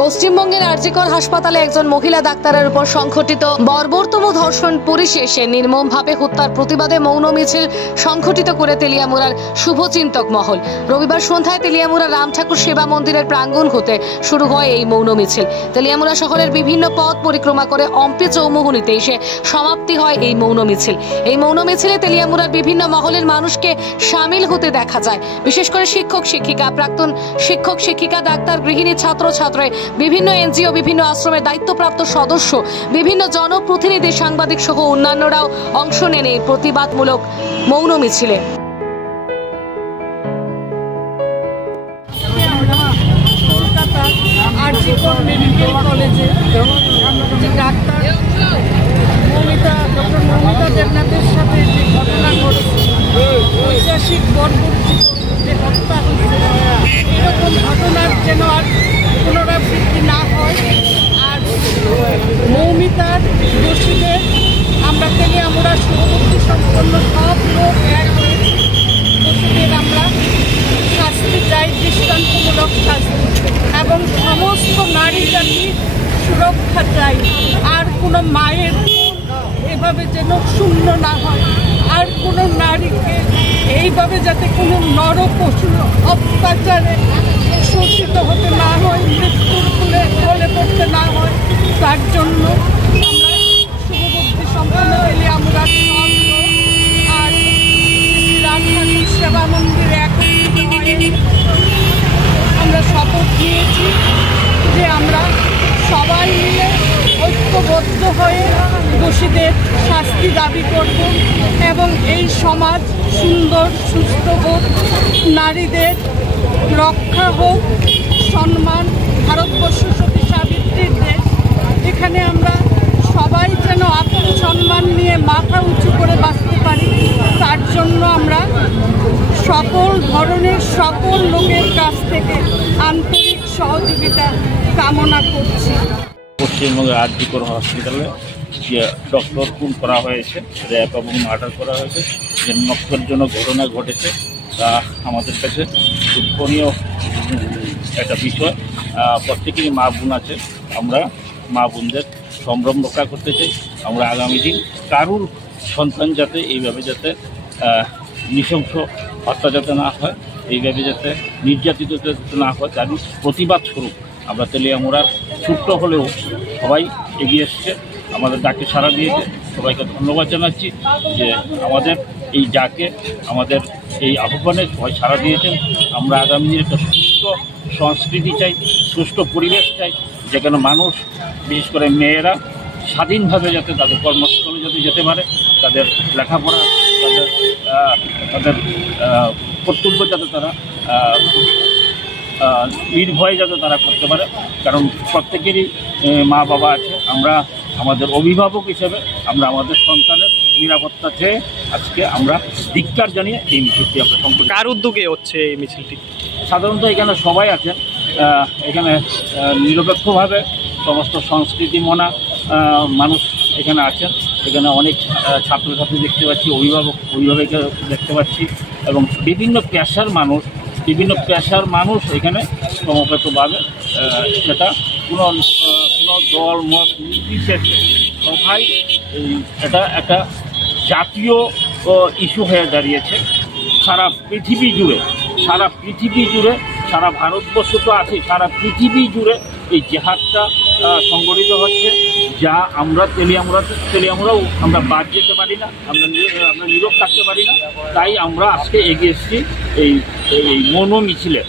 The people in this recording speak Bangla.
পশ্চিমবঙ্গের আরজিকর হাসপাতালে একজন মহিলা ডাক্তারের উপর সংঘটিত বর্বরতম ধর্ষণ পরিশেষে নির্মমভাবে হত্যার প্রতিবাদে মৌন মিছিল সংঘটিত করে তেলিয়ামুড়ার শুভচিন্তক মহল। রবিবার সন্ধ্যায় তেলিয়ামুড়া রাম ঠাকুর সেবা মন্দিরের প্রাঙ্গণ হতে শুরু হয় এই মৌন মিছিল। তেলিয়ামুড়া শহরের বিভিন্ন পথ পরিক্রমা করে অম্পি চৌমুহনীতে এসে সমাপ্তি হয় এই মৌন মিছিল। এই মৌন মিছিলে তেলিয়ামুড়ার বিভিন্ন মহলের মানুষকে সামিল হতে দেখা যায়। বিশেষ করে শিক্ষক শিক্ষিকা, প্রাক্তন শিক্ষক শিক্ষিকা, ডাক্তার, গৃহিণী, ছাত্র ছাত্রী, বিভিন্ন এনজিও, বিভিন্ন আশ্রমের দায়িত্বপ্রাপ্ত সদস্য, বিভিন্ন জনপ্রতিনিধি, সাংবাদিক সহ অন্যান্যরাও অংশ নেন এই প্রতিবাদমূলক মৌন মিছিলে। কলকাতার আরজিকর মেডিকেল কলেজে ডাক্তার ডক্টর মৌমিতা দেবনাথের সাথে যে ঘটনা ঘটেছে, ঐতিহাসিক বর্বরচিত যে হত্যা হয়েছে, এরকম ঘটনার যেন আর পুনরাবৃত্তি না হয়। আর মৌমিতার দোষীদের আমরা তেলিয়ামুড়া শুভবুদ্ধি সম্পন্ন সব লোক এক হয়েছি, দোষীদের আমরা শাস্তি চাই, দৃষ্টান্তমূলক শাস্তি, এবং সমস্ত নারী জাতির সুরক্ষা চাই। আর কোনো মায়ের এভাবে যেন শূন্য না হয়, আর কোনো নারীকে এইভাবে যাতে কোনো নরপশু অত্যাচারে শোষিত হতে না হয়, মৃত্যুর কোলে পড়তে না হয়, তার জন্য আমরা শুভবুদ্ধি সম্পন্ন তেলিয়ামুড়ার আর রাম ঠাকুর সেবা মন্দিরে একত্রিত হয়ে আমরা শপথ নিয়েছি যে আমরা সবাই মিলে ঐক্যবদ্ধ হয়ে দোষীদের শাস্তি দাবি করব এবং এই সমাজ সুন্দর, সুস্থ হোক, নারীদের রক্ষা হোক, সম্মান, ভারতবর্ষ সতী সাবিত্রীর দেশ, এখানে আমরা সবাই যেন আত্মসম্মান নিয়ে মাথা উঁচু করে বাঁচতে পারি, তার জন্য আমরা সকল ধরনের সকল লোকের কাছ থেকে আন্তরিক সহযোগিতা কামনা করছি। পশ্চিমবঙ্গের আরজিকর হসপিটালে যে ডক্টর খুন করা হয়েছে, র্যাপ এবং মার্ডার করা হয়েছে, যে নক্ষরজনক ঘটনা ঘটেছে, তা আমাদের কাছে দুঃখনীয় একটা বিষয়। প্রত্যেকেরই মা বোন আছে, আমরা মা বোনদের সম্ভ্রম রক্ষা করতে চাই। আমরা আগামী দিন কারুর সন্তান যাতে এইভাবে যাতে নৃশংস হত্যা যাতে না হয়, এইভাবে যাতে নির্যাতিত যাতে না হয়, তারই প্রতিবাদ স্বরূপ আমরা তেলিয়ামুড়ার ছোট্ট হলেও সবাই এগিয়ে এসছে, আমাদের ডাকে সাড়া দিয়েছে। সবাইকে ধন্যবাদ জানাচ্ছি যে আমাদের এই ডাকে, আমাদের এই আহ্বানে সবাই সাড়া দিয়েছেন। আমরা আগামী দিনে একটা সুস্থ সংস্কৃতি চাই, সুস্থ পরিবেশ চাই, যেখানে মানুষ, বিশেষ করে মেয়েরা স্বাধীনভাবে যাতে তাদের কর্মস্থলে যাতে যেতে পারে, তাদের লেখাপড়া, তাদের কর্তব্য যাতে তারা নির্ভয়ে যাতে তারা করতে পারে। কারণ প্রত্যেকেরই মা বাবা আছে, আমরা আমাদের অভিভাবক হিসেবে আমরা আমাদের সন্তানের নিরাপত্তা চেয়ে আজকে আমরা ধিক্কার জানিয়ে এই মিছিলটি আমরা সম্পূর্ণ। কার উদ্যোগে হচ্ছে এই মিছিলটি? সাধারণত এখানে সবাই আছেন, এখানে নিরপেক্ষভাবে সমস্ত সংস্কৃতি মনা মানুষ এখানে আছেন। এখানে অনেক ছাত্রছাত্রী দেখতে পাচ্ছি, অভিভাবক দেখতে পাচ্ছি, এবং বিভিন্ন পেশার মানুষ এখানে সমবেতভাবে, সেটা কোনো দল মত নির্বিশেষে সবাই এটা একটা জাতীয় ইস্যু হয়ে দাঁড়িয়েছে। সারা পৃথিবী জুড়ে, সারা ভারতবর্ষ তো আছে, সারা পৃথিবী জুড়ে এই জেহাদটা সংগঠিত হচ্ছে, যা আমরা তেলিয়ামুড়াও আমরা বাদ যেতে পারি না, আমরা নীরব থাকতে পারি না। তাই আমরা আজকে এগিয়ে এসেছি এই মৌন মিছিলে।